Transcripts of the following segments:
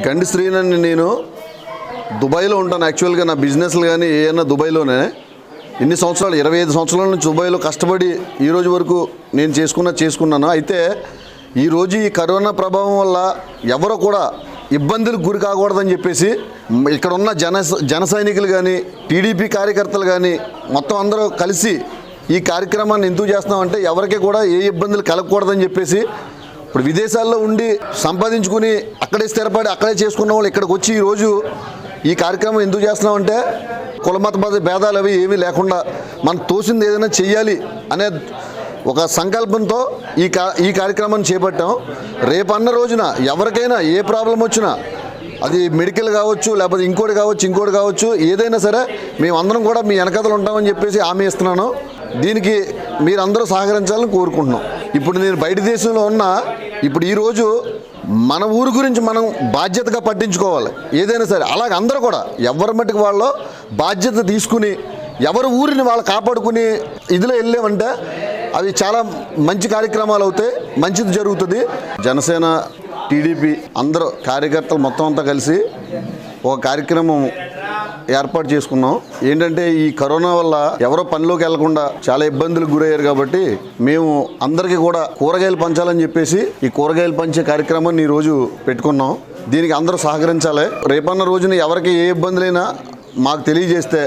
గండి శ్రీనని నేను దుబాయ్లో ఉంటాను. యాక్చువల్గా నా బిజినెస్లు కానీ ఏమైనా దుబాయ్లోనే. ఇన్ని సంవత్సరాలు ఇరవై ఐదు సంవత్సరాల నుంచి దుబాయ్లో కష్టపడి ఈ రోజు వరకు నేను చేసుకున్న చేసుకున్నాను. అయితే ఈరోజు ఈ కరోనా ప్రభావం వల్ల ఎవరు కూడా ఇబ్బందులకు గురి కాకూడదని చెప్పేసి ఇక్కడ ఉన్న జన జన సైనికులు కానీ టీడీపీ కార్యకర్తలు కానీ మొత్తం అందరూ కలిసి ఈ కార్యక్రమాన్ని ఎందుకు చేస్తున్నామంటే ఎవరికి కూడా ఏ ఇబ్బందులు కలగకూడదని చెప్పేసి ఇప్పుడు విదేశాల్లో ఉండి సంపాదించుకుని అక్కడే స్థిరపడి అక్కడే చేసుకున్న వాళ్ళు ఇక్కడికి వచ్చి ఈరోజు ఈ కార్యక్రమం ఎందుకు చేస్తున్నామంటే కులమత భేదాలు అవి ఏమీ లేకుండా మనం తోసింది ఏదైనా చెయ్యాలి అనే ఒక సంకల్పంతో ఈ కా ఈ కార్యక్రమాన్ని చేపట్టాం. రేపన్న రోజున ఎవరికైనా ఏ ప్రాబ్లం వచ్చినా అది మెడికల్ కావచ్చు లేకపోతే ఇంకోటి కావచ్చు ఇంకోటి కావచ్చు ఏదైనా సరే మేమందరం కూడా మీ వెనకథలు ఉంటామని చెప్పేసి హామీ ఇస్తున్నాను. దీనికి మీరందరూ సహకరించాలని కోరుకుంటున్నాం. ఇప్పుడు నేను బయట దేశంలో ఉన్నా ఇప్పుడు ఈరోజు మన ఊరు గురించి మనం బాధ్యతగా పట్టించుకోవాలి. ఏదైనా సరే అలాగే అందరూ కూడా ఎవరి మట్టుకు వాళ్ళు బాధ్యత తీసుకుని ఎవరి ఊరిని వాళ్ళు కాపాడుకుని ఇదిలో వెళ్ళామంటే అవి చాలా మంచి కార్యక్రమాలు అవుతాయి మంచిది జరుగుతుంది. జనసేన టీడీపీ అందరూ కార్యకర్తలు మొత్తం అంతా కలిసి ఒక కార్యక్రమం ఏర్పాటు చేసుకున్నాం. ఏంటంటే ఈ కరోనా వల్ల ఎవరో పనిలోకి వెళ్ళకుండా చాలా ఇబ్బందులకు గురయ్యారు కాబట్టి మేము అందరికీ కూడా కూరగాయలు పంచాలని చెప్పేసి ఈ కూరగాయలు పంచే కార్యక్రమాన్ని ఈరోజు పెట్టుకున్నాం. దీనికి అందరూ సహకరించాలి. రేపన్న రోజున ఎవరికి ఏ ఇబ్బందులైనా మాకు తెలియజేస్తే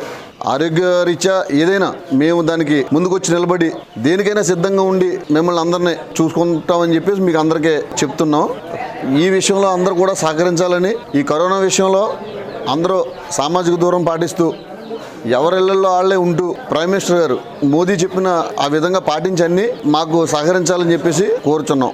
ఆరోగ్యరీత్యా ఏదైనా మేము దానికి ముందుకొచ్చి నిలబడి దేనికైనా సిద్ధంగా ఉండి మిమ్మల్ని అందరినీ చూసుకుంటామని చెప్పేసి మీకు అందరికీ చెప్తున్నాం. ఈ విషయంలో అందరూ కూడా సహకరించాలని ఈ కరోనా విషయంలో అందరూ సామాజిక దూరం పాటిస్తూ ఎవరిళ్ళలో వాళ్ళే ఉంటూ ప్రైమ్ మినిస్టర్ గారు మోదీ చెప్పిన ఆ విధంగా పాటించని మాకు సహకరించాలని చెప్పేసి కోరుచున్నాం.